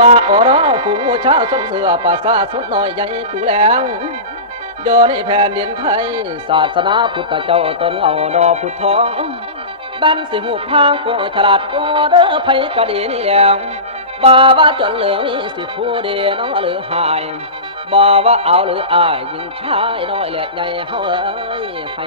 ว่าโอรอผู้ชาสมเสือภาษาสดน้อยใหญ่กูแหลงโยในแผ่นดินไทยศาสนาพุทธเจ้าตนเอาดอพุทธองบันสิหูพางก็ฉลาดก็เด้อไผกะดีนี่แหล้วบ่ว่าจนเหลือมีสิผู้เดีน้องหรือหายบ่ว่าเอาหรืออายยิงชายน้อยแหลกใหญ่เฮาเอ้ยให้